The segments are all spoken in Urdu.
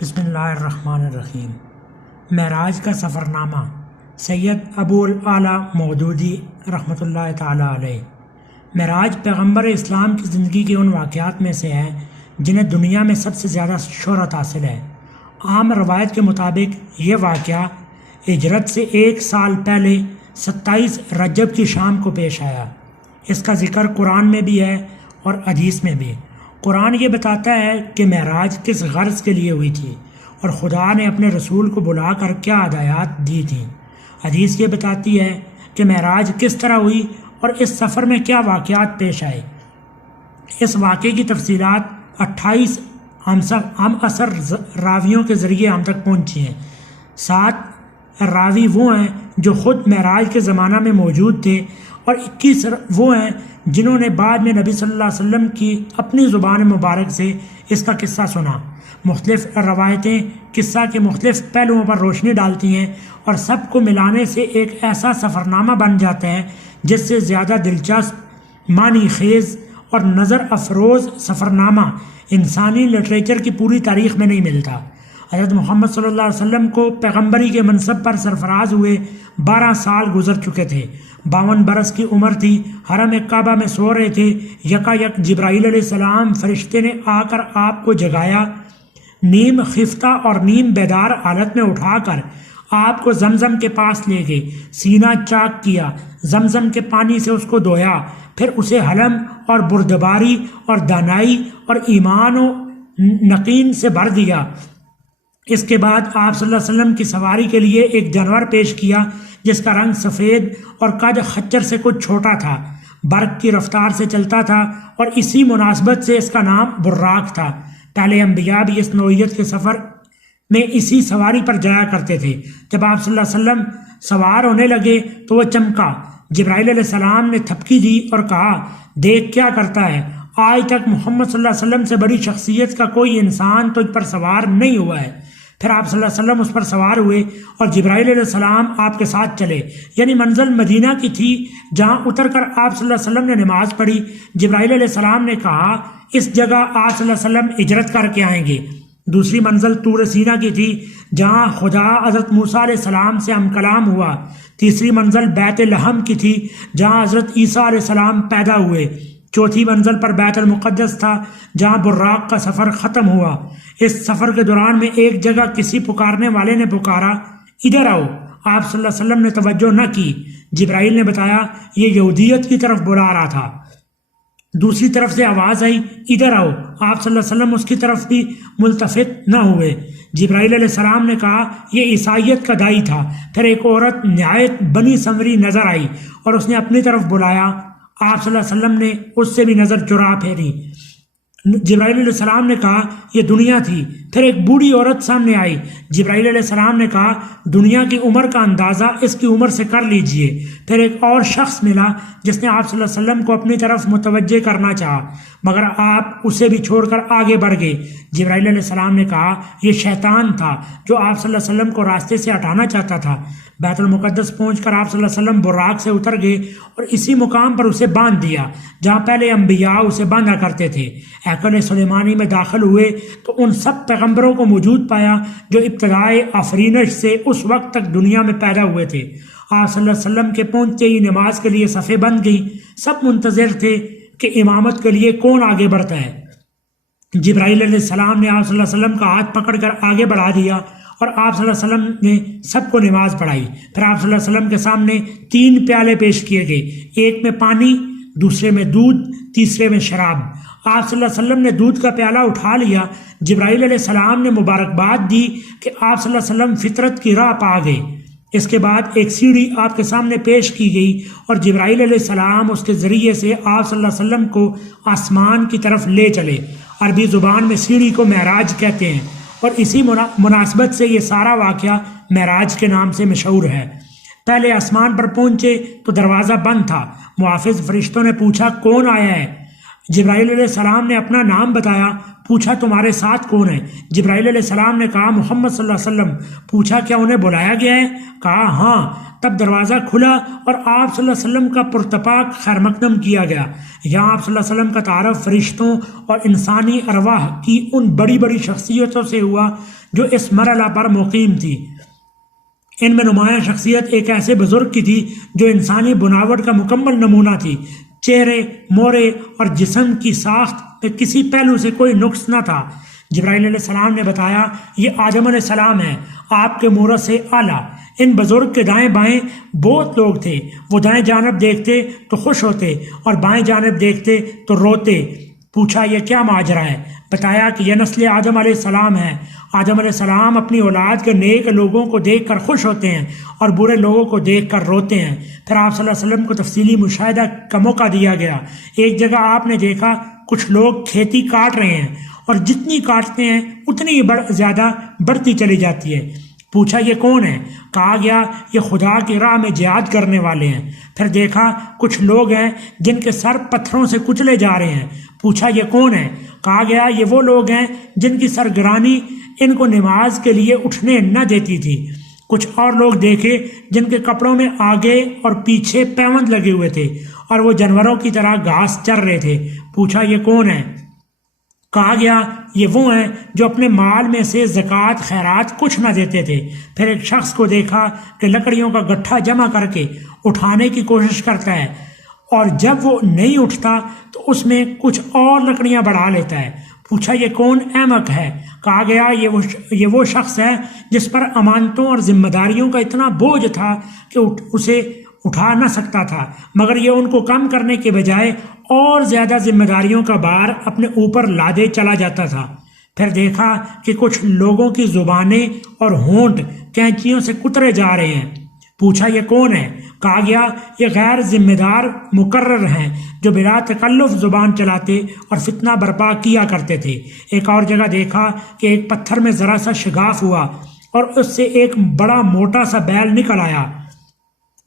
بسم اللہ الرحمن الرحیم۔ معراج کا سفر نامہ سید ابو الاعلیٰ مودودی رحمۃ اللہ تعالیٰ علیہ۔ معراج پیغمبر اسلام کی زندگی کے ان واقعات میں سے ہے جنہیں دنیا میں سب سے زیادہ شہرت حاصل ہے۔ عام روایت کے مطابق یہ واقعہ ہجرت سے 1 سال پہلے 27 رجب کی شام کو پیش آیا۔ اس کا ذکر قرآن میں بھی ہے اور حدیث میں بھی۔ قرآن یہ بتاتا ہے کہ معراج کس غرض کے لیے ہوئی تھی اور خدا نے اپنے رسول کو بلا کر کیا ہدایات دی تھیں۔ حدیث یہ بتاتی ہے کہ معراج کس طرح ہوئی اور اس سفر میں کیا واقعات پیش آئے۔ اس واقعے کی تفصیلات 28 ہم اثر راویوں کے ذریعے ہم تک پہنچی ہیں۔ 7 راوی وہ ہیں جو خود معراج کے زمانہ میں موجود تھے اور 21 وہ ہیں جنہوں نے بعد میں نبی صلی اللہ علیہ وسلم کی اپنی زبان مبارک سے اس کا قصہ سنا۔ مختلف روایتیں قصہ کے مختلف پہلوؤں پر روشنی ڈالتی ہیں اور سب کو ملانے سے ایک ایسا سفرنامہ بن جاتا ہے جس سے زیادہ دلچسپ، معنی خیز اور نظر افروز سفرنامہ انسانی لٹریچر کی پوری تاریخ میں نہیں ملتا۔ حضرت محمد صلی اللہ علیہ وسلم کو پیغمبری کے منصب پر سرفراز ہوئے 12 سال گزر چکے تھے۔ 52 برس کی عمر تھی۔ حرم کعبہ میں سو رہے تھے۔ یکایک جبرائیل علیہ السلام فرشتے نے آ کر آپ کو جگایا، نیم خفتہ اور نیم بیدار حالت میں اٹھا کر آپ کو زمزم کے پاس لے گئے، سینہ چاک کیا، زمزم کے پانی سے اس کو دھویا، پھر اسے حلم اور بردباری اور دانائی اور ایمان و یقین سے بھر دیا۔ اس کے بعد آپ صلی اللہ علیہ وسلم کی سواری کے لیے ایک جانور پیش کیا جس کا رنگ سفید اور قد خچر سے کچھ چھوٹا تھا، برق کی رفتار سے چلتا تھا اور اسی مناسبت سے اس کا نام براق تھا۔ پہلے انبیاء بھی اس نوعیت کے سفر میں اسی سواری پر جایا کرتے تھے۔ جب آپ صلی اللہ علیہ وسلم سوار ہونے لگے تو وہ چمکا۔ جبرائیل علیہ السلام نے تھپکی دی اور کہا، دیکھ کیا کرتا ہے، آج تک محمد صلی اللہ علیہ وسلم سے بڑی شخصیت کا کوئی انسان تجھ پر سوار نہیں ہوا ہے۔ پھر آپ صلی اللہ علیہ وسلم اس پر سوار ہوئے اور جبرائیل علیہ السلام آپ کے ساتھ چلے، یعنی منزل مدینہ کی تھی جہاں اتر کر آپ صلی اللہ علیہ وسلم نے نماز پڑھی۔ جبرائیل علیہ السلام نے کہا، اس جگہ آپ صلی اللہ علیہ وسلم ہجرت کر کے آئیں گے۔ دوسری منزل طور سینا کی تھی جہاں خدا حضرت موسیٰ علیہ السلام سے ہم کلام ہوا۔ تیسری منزل بیت لحم کی تھی جہاں حضرت عیسیٰ علیہ السلام پیدا ہوئے۔ چوتھی منزل پر بیت المقدس تھا جہاں براق کا سفر ختم ہوا۔ اس سفر کے دوران میں ایک جگہ کسی پکارنے والے نے پکارا، ادھر آؤ۔ آپ صلی اللہ علیہ وسلم نے توجہ نہ کی۔ جبرائیل نے بتایا یہ یہودیت کی طرف بلا رہا تھا۔ دوسری طرف سے آواز آئی، ادھر آؤ۔ آپ صلی اللہ علیہ وسلم اس کی طرف بھی ملتفت نہ ہوئے۔ جبرائیل علیہ السلام نے کہا یہ عیسائیت کا داعی تھا۔ پھر ایک عورت نہایت بنی سمری نظر آئی اور اس نے اپنی طرف بلایا۔ آپ صلی اللہ علیہ وسلم نے اس سے بھی نظر چرا پھیری۔ جبرائیل علیہ السلام نے کہا یہ دنیا تھی۔ پھر ایک بوڑھی عورت سامنے آئی۔ جبرائیل علیہ السلام نے کہا دنیا کی عمر کا اندازہ اس کی عمر سے کر لیجئے۔ پھر ایک اور شخص ملا جس نے آپ صلی اللہ علیہ وسلم کو اپنی طرف متوجہ کرنا چاہا، مگر آپ اسے بھی چھوڑ کر آگے بڑھ گئے۔ جبرائیل علیہ السلام نے کہا یہ شیطان تھا جو آپ صلی اللہ علیہ وسلم کو راستے سے ہٹانا چاہتا تھا۔ بیت المقدس پہنچ کر آپ صلی اللہ علیہ وسلم براق سے اتر گئے اور اسی مقام پر اسے باندھ دیا جہاں پہلے انبیاء اسے باندھا کرتے تھے۔ ہیکل سلیمانی میں داخل ہوئے تو ان سب پیغمبروں کو موجود پایا جو ابتدائے آفرینش سے اس وقت تک دنیا میں پیدا ہوئے تھے۔ آپ صلی اللہ علیہ وسلم کے پہنچتے ہی نماز کے لیے صفیں بند گئیں۔ سب منتظر تھے کہ امامت کے لیے کون آگے بڑھتا ہے۔ جبرائیل علیہ السلام نے آپ صلی اللہ علیہ وسلم کا ہاتھ پکڑ کر آگے بڑھا دیا اور آپ صلی اللہ علیہ وسلم نے سب کو نماز پڑھائی۔ پھر آپ صلی اللہ علیہ وسلم کے سامنے 3 پیالے پیش کیے گئے، ایک میں پانی، دوسرے میں دودھ، تیسرے میں شراب۔ آپ صلی اللہ علیہ وسلم نے دودھ کا پیالہ اٹھا لیا۔ جبرائیل علیہ السلام نے مبارکباد دی کہ آپ صلی اللہ علیہ وسلم فطرت کی راہ پا گئے۔ اس کے بعد ایک سیڑھی آپ کے سامنے پیش کی گئی اور جبرائیل علیہ السلام اس کے ذریعے سے آپ صلی اللہ علیہ وسلم کو آسمان کی طرف لے چلے۔ عربی زبان میں سیڑھی کو معراج کہتے ہیں اور اسی مناسبت سے یہ سارا واقعہ معراج کے نام سے مشہور ہے۔ پہلے آسمان پر پہنچے تو دروازہ بند تھا۔ محافظ فرشتوں نے پوچھا کون آیا ہے؟ جبرائیل علیہ السلام نے اپنا نام بتایا۔ پوچھا تمہارے ساتھ کون ہے؟ جبرائیل علیہ السلام نے کہا محمد صلی اللہ علیہ وسلم۔ پوچھا کیا انہیں بلایا گیا ہے؟ کہا ہاں۔ تب دروازہ کھلا اور آپ صلی اللہ علیہ وسلم کا پرتپاک خیر مقدم کیا گیا۔ یہاں آپ صلی اللہ علیہ وسلم کا تعارف فرشتوں اور انسانی ارواح کی ان بڑی بڑی شخصیتوں سے ہوا جو اس مرحلہ پر مقیم تھی۔ ان میں نمایاں شخصیت ایک ایسے بزرگ کی تھی جو انسانی بناوٹ کا مکمل نمونہ تھی۔ چہرے، مورے اور جسم کی ساخت میں کسی پہلو سے کوئی نقص نہ تھا۔ جبرائیل علیہ السلام نے بتایا یہ آدم علیہ السلام ہے، آپ کے مورت سے اعلیٰ۔ ان بزرگ کے دائیں بائیں بہت لوگ تھے۔ وہ دائیں جانب دیکھتے تو خوش ہوتے اور بائیں جانب دیکھتے تو روتے۔ پوچھا یہ کیا ماجرا ہے؟ بتایا کہ یہ نسل آدم علیہ السلام ہے۔ آدم علیہ السلام اپنی اولاد کے نیک لوگوں کو دیکھ کر خوش ہوتے ہیں اور برے لوگوں کو دیکھ کر روتے ہیں۔ پھر آپ صلی اللہ علیہ وسلم کو تفصیلی مشاہدہ کا موقع دیا گیا۔ ایک جگہ آپ نے دیکھا کچھ لوگ کھیتی کاٹ رہے ہیں اور جتنی کاٹتے ہیں اتنی زیادہ بڑھتی چلی جاتی ہے۔ پوچھا یہ کون ہے؟ کہا گیا یہ خدا کی راہ میں جہاد کرنے والے ہیں۔ پھر دیکھا کچھ لوگ ہیں جن کے سر پتھروں سے کچلے جا رہے ہیں۔ پوچھا یہ کون ہے؟ کہا گیا یہ وہ لوگ ہیں جن کی سرگرانی ان کو نماز کے لیے اٹھنے نہ دیتی تھی۔ کچھ اور لوگ دیکھے جن کے کپڑوں میں آگے اور پیچھے پیوند لگے ہوئے تھے اور وہ جانوروں کی طرح گھاس چر رہے تھے۔ پوچھا یہ کون ہے؟ کہا گیا یہ وہ ہیں جو اپنے مال میں سے زکوٰۃ خیرات کچھ نہ دیتے تھے۔ پھر ایک شخص کو دیکھا کہ لکڑیوں کا گٹھا جمع کر کے اٹھانے کی کوشش کرتا ہے، اور جب وہ نہیں اٹھتا تو اس میں کچھ اور لکڑیاں بڑھا لیتا ہے۔ پوچھا یہ کون احمق ہے؟ کہا گیا یہ وہ شخص ہے جس پر امانتوں اور ذمہ داریوں کا اتنا بوجھ تھا کہ اسے اٹھا نہ سکتا تھا، مگر یہ ان کو کم کرنے کے بجائے اور زیادہ ذمہ داریوں کا بار اپنے اوپر لادے چلا جاتا تھا۔ پھر دیکھا کہ کچھ لوگوں کی زبانیں اور ہونٹ کینچیوں سے کترے جا رہے ہیں۔ پوچھا یہ کون ہے؟ کہا گیا یہ غیر ذمہ دار مقرر ہیں جو بلا تکلف زبان چلاتے اور فتنہ برپا کیا کرتے تھے۔ ایک اور جگہ دیکھا کہ ایک پتھر میں ذرا سا شگاف ہوا اور اس سے ایک بڑا موٹا سا بیل نکل آیا۔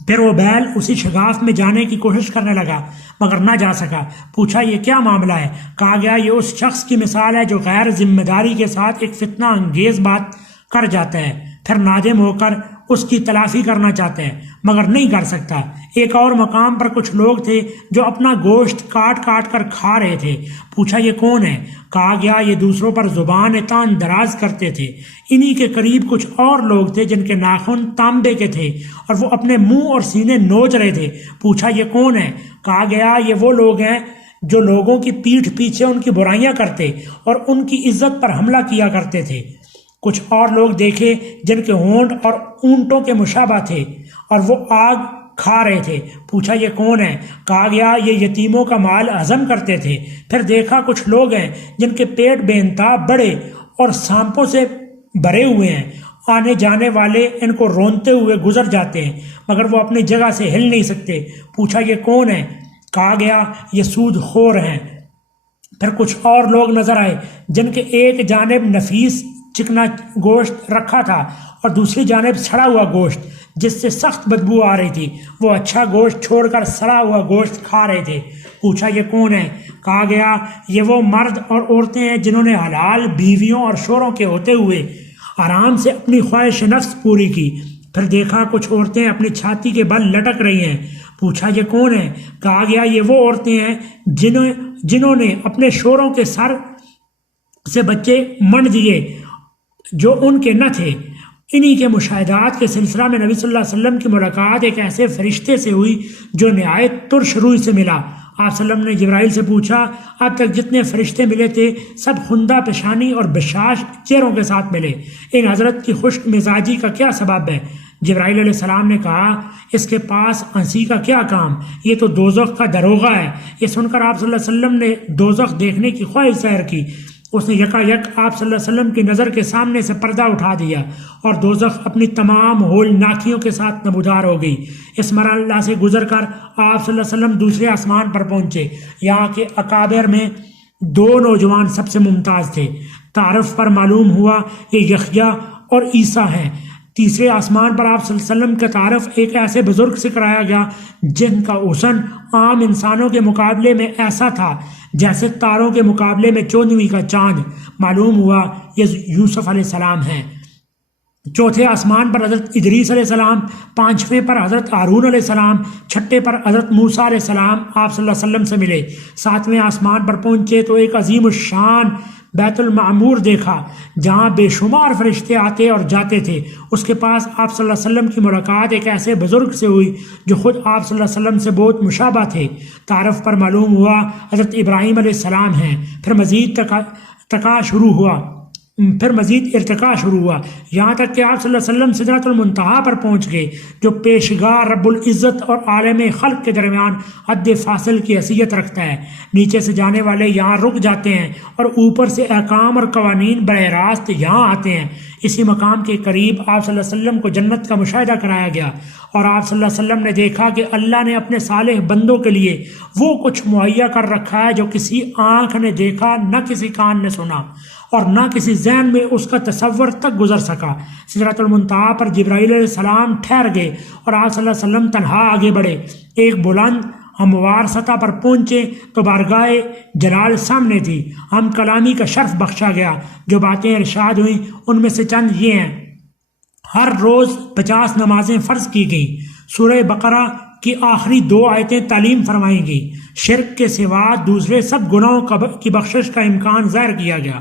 پھر وہ بیل اسی شگاف میں جانے کی کوشش کرنے لگا مگر نہ جا سکا۔ پوچھا یہ کیا معاملہ ہے؟ کہا گیا یہ اس شخص کی مثال ہے جو غیر ذمہ داری کے ساتھ ایک فتنہ انگیز بات کر جاتا ہے، پھر نادم ہو کر اس کی تلافی کرنا چاہتا ہے مگر نہیں کر سکتا۔ ایک اور مقام پر کچھ لوگ تھے جو اپنا گوشت کاٹ کاٹ کر کھا رہے تھے۔ پوچھا یہ کون ہے؟ کہا گیا یہ دوسروں پر زبان تان دراز کرتے تھے۔ انہی کے قریب کچھ اور لوگ تھے جن کے ناخن تانبے کے تھے اور وہ اپنے منہ اور سینے نوچ رہے تھے۔ پوچھا یہ کون ہے؟ کہا گیا یہ وہ لوگ ہیں جو لوگوں کی پیٹھ پیچھے ان کی برائیاں کرتے اور ان کی عزت پر حملہ کیا کرتے تھے۔ کچھ اور لوگ دیکھے جن کے ہونٹ اور اونٹوں کے مشابہ تھے اور وہ آگ کھا رہے تھے۔ پوچھا یہ کون ہے؟ کہا گیا یہ یتیموں کا مال ہضم کرتے تھے۔ پھر دیکھا کچھ لوگ ہیں جن کے پیٹ بے انتہا بڑے اور سانپوں سے بھرے ہوئے ہیں، آنے جانے والے ان کو رونتے ہوئے گزر جاتے ہیں مگر وہ اپنی جگہ سے ہل نہیں سکتے۔ پوچھا یہ کون ہے؟ کہا گیا یہ سود خور ہیں۔ پھر کچھ اور لوگ نظر آئے جن کے ایک جانب نفیس چکنا گوشت رکھا تھا اور دوسری جانب سڑا ہوا گوشت جس سے سخت بدبو آ رہی تھی۔ وہ اچھا گوشت چھوڑ کر سڑا ہوا گوشت کھا رہے تھے۔ پوچھا یہ کون ہے؟ کہا گیا یہ وہ مرد اور عورتیں ہیں جنہوں نے حلال بیویوں اور شوہروں کے ہوتے ہوئے آرام سے اپنی خواہش نفس پوری کی۔ پھر دیکھا کچھ عورتیں اپنی چھاتی کے بل لٹک رہی ہیں۔ پوچھا یہ کون ہے؟ کہا گیا یہ وہ عورتیں ہیں جنہوں نے اپنے شوہروں کے سر سے بچے منڈ دیے جو ان کے نہ تھے۔ انہی کے مشاہدات کے سلسلہ میں نبی صلی اللہ علیہ وسلم کی ملاقات ایک ایسے فرشتے سے ہوئی جو نہایت ترش روئی سے ملا۔ آپ صلی اللہ علیہ وسلم نے جبرائیل سے پوچھا اب تک جتنے فرشتے ملے تھے سب خندہ پیشانی اور بشاش چہروں کے ساتھ ملے، ان حضرت کی خشک مزاجی کا کیا سبب ہے؟ جبرائیل علیہ السلام نے کہا اس کے پاس ہنسی کا کیا کام، یہ تو دوزخ کا دروغہ ہے۔ یہ سن کر آپ صلی اللہ علیہ وسلم نے دوزخ دیکھنے کی خواہش ظاہر کی۔ اس نے یکا یک آپ صلی اللہ علیہ وسلم کی نظر کے سامنے سے پردہ اٹھا دیا اور دوزخ اپنی تمام ہول ناکیوں کے ساتھ نمودار ہو گئی۔ اس مرحلہ سے گزر کر آپ صلی اللہ علیہ وسلم دوسرے آسمان پر پہنچے۔ یہاں کے اکابر میں دو نوجوان سب سے ممتاز تھے۔ تعارف پر معلوم ہوا یہ یحییٰ اور عیسیٰ ہیں۔ تیسرے آسمان پر آپ صلی اللہ علیہ وسلم کا تعارف ایک ایسے بزرگ سے کرایا گیا جن کا حسن عام انسانوں کے مقابلے میں ایسا تھا جیسے تاروں کے مقابلے میں 14ویں کا چاند۔ معلوم ہوا یہ یوسف علیہ السلام ہیں۔ چوتھے آسمان پر حضرت ادریس علیہ السلام، پانچویں پر حضرت ہارون علیہ السلام، چھٹے پر حضرت موسیٰ علیہ السلام آپ صلی اللہ علیہ وسلم سے ملے۔ ساتویں آسمان پر پہنچے تو ایک عظیم الشان بیت المعمور دیکھا جہاں بے شمار فرشتے آتے اور جاتے تھے۔ اس کے پاس آپ صلی اللہ علیہ وسلم کی ملاقات ایک ایسے بزرگ سے ہوئی جو خود آپ صلی اللہ علیہ وسلم سے بہت مشابہ تھے۔ تعارف پر معلوم ہوا حضرت ابراہیم علیہ السلام ہیں۔ پھر مزید ارتقاء شروع ہوا یہاں تک کہ آپ صلی اللہ علیہ وسلم سدرۃ المنتہا پر پہنچ گئے جو پیشگاہ رب العزت اور عالم خلق کے درمیان حد فاصل کی حیثیت رکھتا ہے۔ نیچے سے جانے والے یہاں رک جاتے ہیں اور اوپر سے احکام اور قوانین براہ راست یہاں آتے ہیں۔ اسی مقام کے قریب آپ صلی اللہ علیہ وسلم کو جنت کا مشاہدہ کرایا گیا اور آپ صلی اللہ علیہ وسلم نے دیکھا کہ اللہ نے اپنے صالح بندوں کے لیے وہ کچھ مہیا کر رکھا ہے جو کسی آنکھ نے دیکھا، نہ کسی کان نے سنا اور نہ کسی ذہن میں اس کا تصور تک گزر سکا۔ سدرۃ المنتہا پر جبرائیل علیہ السلام ٹھہر گئے اور آپ صلی اللہ علیہ وسلم تنہا آگے بڑھے۔ ایک بلند ہموار سطح پر پہنچے تو بارگاہ جلال سامنے تھی۔ ہم کلامی کا شرف بخشا گیا۔ جو باتیں ارشاد ہوئیں ان میں سے چند یہ ہیں۔ ہر روز 50 نمازیں فرض کی گئیں۔ سورہ بقرہ کی آخری 2 آیتیں تعلیم فرمائی گئیں۔ شرک کے سوا دوسرے سب گناہوں کی بخشش کا امکان ظاہر کیا گیا۔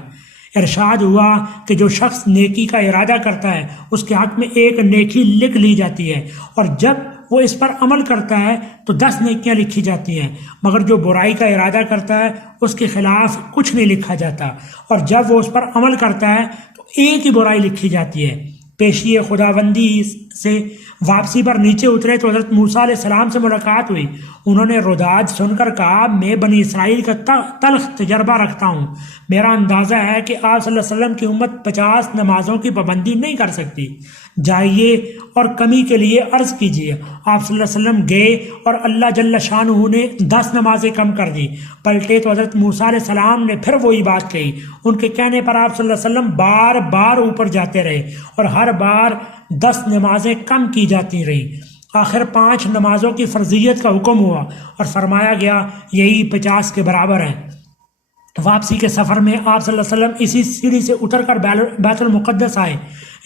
ارشاد ہوا کہ جو شخص نیکی کا ارادہ کرتا ہے اس کے حق میں ایک نیکی لکھ لی جاتی ہے اور جب وہ اس پر عمل کرتا ہے تو 10 نیکیاں لکھی جاتی ہیں، مگر جو برائی کا ارادہ کرتا ہے اس کے خلاف کچھ نہیں لکھا جاتا اور جب وہ اس پر عمل کرتا ہے تو ایک ہی برائی لکھی جاتی ہے۔ پیشی خداوندی سے واپسی پر نیچے اترے تو حضرت موسیٰ علیہ السلام سے ملاقات ہوئی۔ انہوں نے روداد سن کر کہا، میں بنی اسرائیل کا تلخ تجربہ رکھتا ہوں۔ میرا اندازہ ہے کہ آپ صلی اللہ علیہ وسلم کی امت 50 نمازوں کی پابندی نہیں کر سکتی۔ جائیے اور کمی کے لیے عرض کیجیے۔ آپ صلی اللہ علیہ وسلم گئے اور اللہ جل شانہ نے 10 نمازیں کم کر دی۔ پلٹے تو حضرت موسیٰ علیہ السلام نے پھر وہی بات کہی۔ ان کے کہنے پر آپ صلی اللہ علیہ وسلم بار بار اوپر جاتے رہے اور ہر بار 10 نمازیں کم کی جاتی رہیں۔ آخر 5 نمازوں کی فرضیت کا حکم ہوا اور فرمایا گیا یہی 50 کے برابر ہیں۔ واپسی کے سفر میں آپ صلی اللہ علیہ وسلم اسی سیڑھی سے اتر کر بیت المقدس آئے۔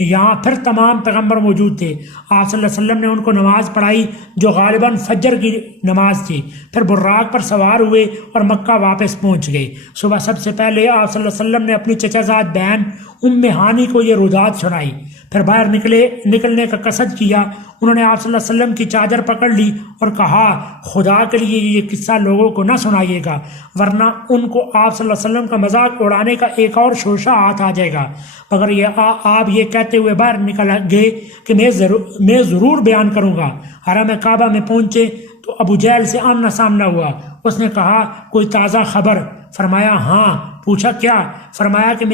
یہاں پھر تمام پیغمبر موجود تھے۔ آپ صلی اللہ علیہ وسلم نے ان کو نماز پڑھائی جو غالباً فجر کی نماز تھی۔ پھر براق پر سوار ہوئے اور مکہ واپس پہنچ گئے۔ صبح سب سے پہلے آپ صلی اللہ علیہ وسلم نے اپنی چچا زاد بہن ام ہانی کو یہ روداد سنائی۔ پھر باہر نکلنے کا قصد کیا۔ انہوں نے آپ صلی اللہ علیہ وسلم کی چادر پکڑ لی اور کہا، خدا کے لیے یہ قصہ لوگوں کو نہ سنائیے گا ورنہ ان کو آپ صلی اللہ علیہ وسلم کا مذاق اڑانے کا ایک اور شوشہ ہاتھ آ جائے گا۔ مگر آپ یہ کہتے ہوئے باہر نکل گئے کہ میں ضرور بیان کروں گا۔ حرم کعبہ میں پہنچے تو ابو جہل سے آمنا سامنا ہوا۔ اس نے کہا، کوئی تازہ خبر؟ فرمایا ہاں۔ پوچھا کیا؟ فرمایا کہ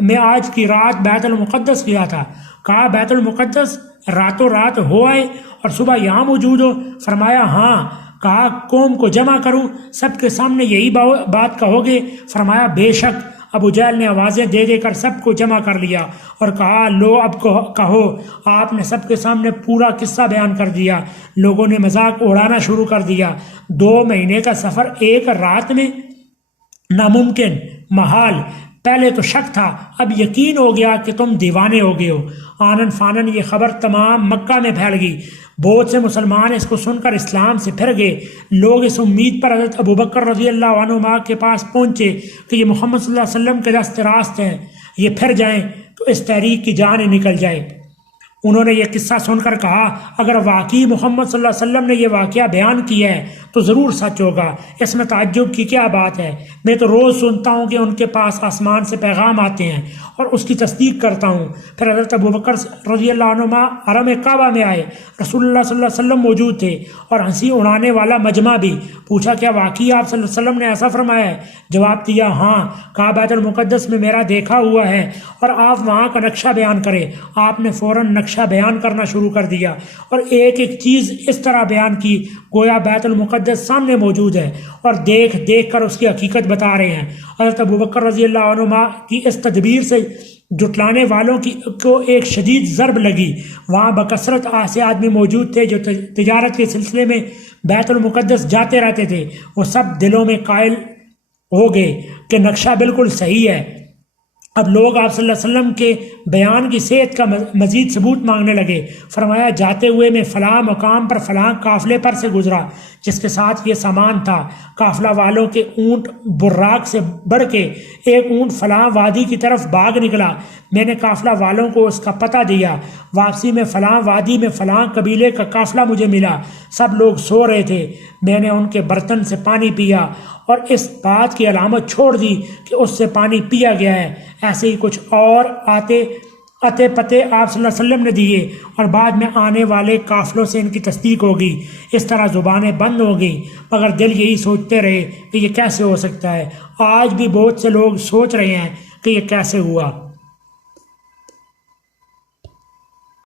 میں آج کی رات بیت المقدس گیا تھا۔ کہا بیت المقدس راتوں رات ہو آئے اور صبح یہاں موجود ہو؟ فرمایا ہاں۔ کہا قوم کو جمع کروں، سب کے سامنے یہی بات کہو گے؟ فرمایا بے شک۔ ابو جہل نے آوازیں دے دے کر سب کو جمع کر لیا اور کہا، لو اب کہو۔ آپ نے سب کے سامنے پورا قصہ بیان کر دیا۔ لوگوں نے مذاق اڑانا شروع کر دیا۔ 2 مہینے کا سفر ایک رات میں؟ ناممکن، محال۔ پہلے تو شک تھا، اب یقین ہو گیا کہ تم دیوانے ہو گئے ہو۔ آنن فانن یہ خبر تمام مکہ میں پھیل گئی۔ بہت سے مسلمان اس کو سن کر اسلام سے پھر گئے۔ لوگ اس امید پر حضرت ابوبکر رضی اللہ عنہ کے پاس پہنچے کہ یہ محمد صلی اللہ علیہ وسلم کے دست راست ہیں، یہ پھر جائیں تو اس تحریک کی جان نکل جائے۔ انہوں نے یہ قصہ سن کر کہا، اگر واقعی محمد صلی اللہ علیہ وسلم نے یہ واقعہ بیان کیا ہے تو ضرور سچ ہوگا، اس میں تعجب کی کیا بات ہے؟ میں تو روز سنتا ہوں کہ ان کے پاس آسمان سے پیغام آتے ہیں اور اس کی تصدیق کرتا ہوں۔ پھر حضرت ابوبکر رضی اللہ عنہ حرم کعبہ میں آئے۔ رسول اللہ صلی اللہ علیہ وسلم موجود تھے اور ہنسی اڑانے والا مجمع بھی۔ پوچھا کیا واقعی آپ صلی اللہ علیہ وسلم نے ایسا فرمایا ہے؟ جواب دیا ہاں۔ کہا بیت المقدس میں میرا دیکھا ہوا ہے اور آپ وہاں کا نقشہ بیان کریں۔ آپ نے فوراً نقشہ نقشہ بیان کرنا شروع کر دیا اور ایک ایک چیز اس طرح بیان کی گویا بیت المقدس سامنے موجود ہے، اور دیکھ دیکھ کر اس کی حقیقت بتا رہے ہیں۔ حضرت ابوبکر رضی اللہ عنہ کی اس تدبیر سے جٹلانے والوں کو ایک شدید ضرب لگی۔ وہاں بکثرت ایسے آدمی موجود تھے جو تجارت کے سلسلے میں بیت المقدس جاتے رہتے تھے، وہ سب دلوں میں قائل ہو گئے کہ نقشہ بالکل صحیح ہے۔ اب لوگ آپ صلی اللہ علیہ وسلم کے بیان کی صحت کا مزید ثبوت مانگنے لگے۔ فرمایا جاتے ہوئے میں فلاں مقام پر فلاں قافلے پر سے گزرا جس کے ساتھ یہ سامان تھا۔ قافلہ والوں کے اونٹ براق سے بڑھ کے ایک اونٹ فلاں وادی کی طرف بھاگ نکلا۔ میں نے قافلہ والوں کو اس کا پتہ دیا۔ واپسی میں فلاں وادی میں فلاں قبیلے کا قافلہ مجھے ملا، سب لوگ سو رہے تھے۔ میں نے ان کے برتن سے پانی پیا اور اس بات کی علامت چھوڑ دی کہ اس سے پانی پیا گیا ہے۔ ایسے ہی کچھ اور آتے پتے آپ صلی اللہ علیہ وسلم نے دیے اور بعد میں آنے والے قافلوں سے ان کی تصدیق ہوگی۔ اس طرح زبانیں بند ہو گئیں، مگر دل یہی سوچتے رہے کہ یہ کیسے ہو سکتا ہے۔ آج بھی بہت سے لوگ سوچ رہے ہیں کہ یہ کیسے ہوا۔